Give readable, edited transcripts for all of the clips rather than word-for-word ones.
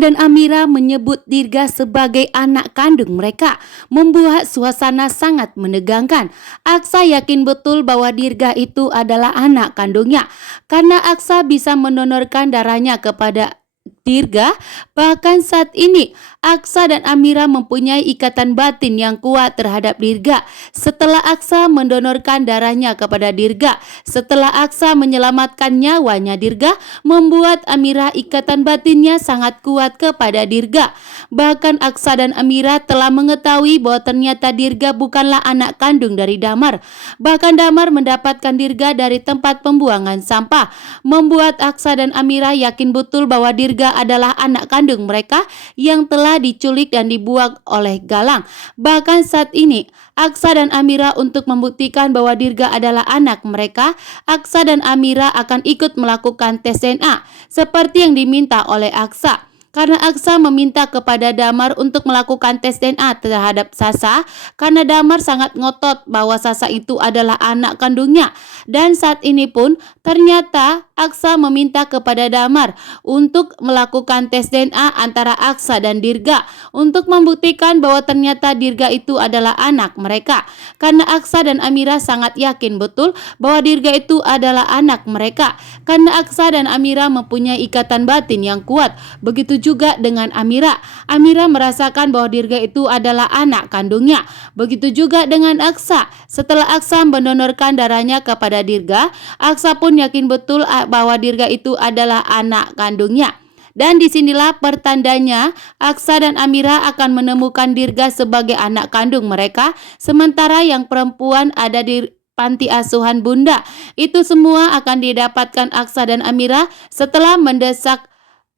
Dan Amira menyebut Dirga sebagai anak kandung mereka, membuat suasana sangat menegangkan. Aksa yakin betul bahwa Dirga itu adalah anak kandungnya, karena Aksa bisa mendonorkan darahnya kepada Dirga. Bahkan saat ini Aksa dan Amira mempunyai ikatan batin yang kuat terhadap Dirga. Setelah Aksa mendonorkan darahnya kepada Dirga, setelah Aksa menyelamatkan nyawanya Dirga, membuat Amira ikatan batinnya sangat kuat kepada Dirga. Bahkan Aksa dan Amira telah mengetahui bahwa ternyata Dirga bukanlah anak kandung dari Damar. Bahkan Damar mendapatkan Dirga dari tempat pembuangan sampah, membuat Aksa dan Amira yakin betul bahwa Dirga adalah anak kandung mereka yang telah diculik dan dibuang oleh Galang. Bahkan saat ini Aksa dan Amira untuk membuktikan bahwa Dirga adalah anak mereka, Aksa dan Amira akan ikut melakukan tes DNA seperti yang diminta oleh Aksa. Karena Aksa meminta kepada Damar untuk melakukan tes DNA terhadap Sasa, karena Damar sangat ngotot bahwa Sasa itu adalah anak kandungnya. Dan saat ini pun ternyata Aksa meminta kepada Damar untuk melakukan tes DNA antara Aksa dan Dirga untuk membuktikan bahwa ternyata Dirga itu adalah anak mereka. Karena Aksa dan Amira sangat yakin betul bahwa Dirga itu adalah anak mereka. Karena Aksa dan Amira mempunyai ikatan batin yang kuat. Begitu juga dengan Amira. Amira merasakan bahwa Dirga itu adalah anak kandungnya. Begitu juga dengan Aksa. Setelah Aksa mendonorkan darahnya kepada Dirga, Aksa pun yakin betul bahwa Dirga itu adalah anak kandungnya. Dan disinilah pertandanya Aksa dan Amira akan menemukan Dirga sebagai anak kandung mereka, sementara yang perempuan ada di panti asuhan Bunda. Itu semua akan didapatkan Aksa dan Amira setelah mendesak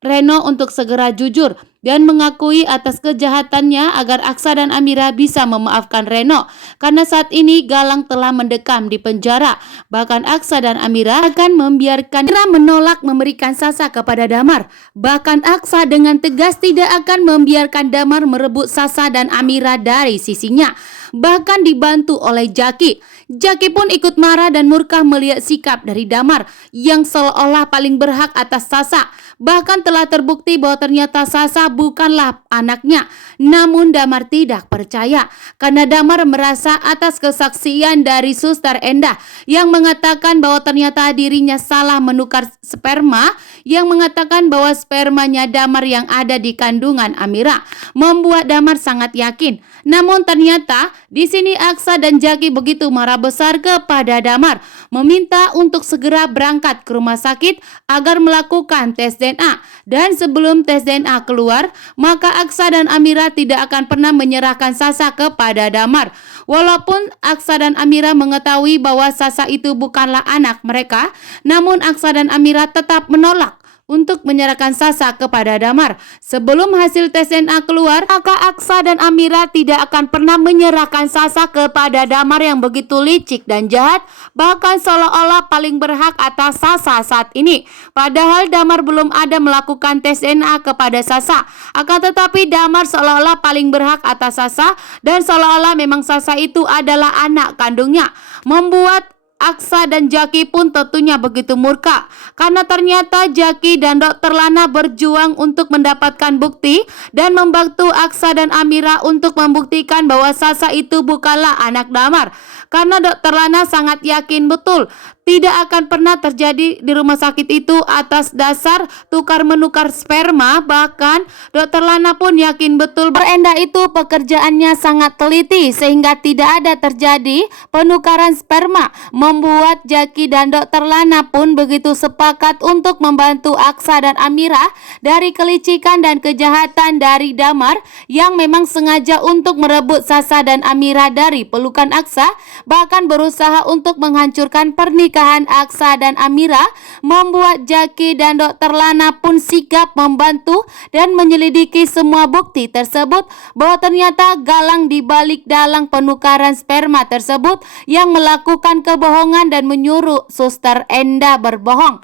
Reno untuk segera jujur dan mengakui atas kejahatannya agar Aksa dan Amira bisa memaafkan Reno. Karena saat ini Galang telah mendekam di penjara. Bahkan Aksa dan Amira akan membiarkan Amira menolak memberikan Sasa kepada Damar. Bahkan Aksa dengan tegas tidak akan membiarkan Damar merebut Sasa dan Amira dari sisinya. Bahkan dibantu oleh Jaki. Jaki pun ikut marah dan murka melihat sikap dari Damar yang seolah-olah paling berhak atas Sasa. Bahkan telah terbukti bahwa ternyata Sasa bukanlah anaknya. Namun Damar tidak percaya karena Damar merasa atas kesaksian dari Suster Endah yang mengatakan bahwa ternyata dirinya salah menukar sperma, yang mengatakan bahwa spermanya Damar yang ada di kandungan Amira, membuat Damar sangat yakin. Namun ternyata di sini Aksa dan Jaki begitu marah besar kepada Damar, meminta untuk segera berangkat ke rumah sakit agar melakukan tes DNA. Dan sebelum tes DNA keluar, maka Aksa dan Amira tidak akan pernah menyerahkan Sasa kepada Damar. Walaupun Aksa dan Amira mengetahui bahwa Sasa itu bukanlah anak mereka, namun Aksa dan Amira tetap menolak untuk menyerahkan Sasa kepada Damar. Sebelum hasil tes DNA keluar, maka Aksa dan Amira tidak akan pernah menyerahkan Sasa kepada Damar yang begitu licik dan jahat, bahkan seolah-olah paling berhak atas Sasa saat ini. Padahal Damar belum ada melakukan tes DNA kepada Sasa, akan tetapi Damar seolah-olah paling berhak atas Sasa dan seolah-olah memang Sasa itu adalah anak kandungnya, membuat Aksa dan Jaki pun tentunya begitu murka karena ternyata Jaki dan Dokter Lana berjuang untuk mendapatkan bukti dan membantu Aksa dan Amira untuk membuktikan bahwa Sasa itu bukanlah anak Damar. Karena Dokter Lana sangat yakin betul tidak akan pernah terjadi di rumah sakit itu atas dasar tukar-menukar sperma. Bahkan Dokter Lana pun yakin betul Endah itu pekerjaannya sangat teliti sehingga tidak ada terjadi penukaran sperma, membuat Jaki dan Dokter Lana pun begitu sepakat untuk membantu Aksa dan Amira dari kelicikan dan kejahatan dari Damar yang memang sengaja untuk merebut Sasa dan Amira dari pelukan Aksa, bahkan berusaha untuk menghancurkan pernikahan Aksa dan Amira, membuat Jaki dan Dokter Lana pun sigap membantu dan menyelidiki semua bukti tersebut bahwa ternyata Galang di balik dalang penukaran sperma tersebut yang melakukan kebohongan dan menyuruh Suster Endah berbohong.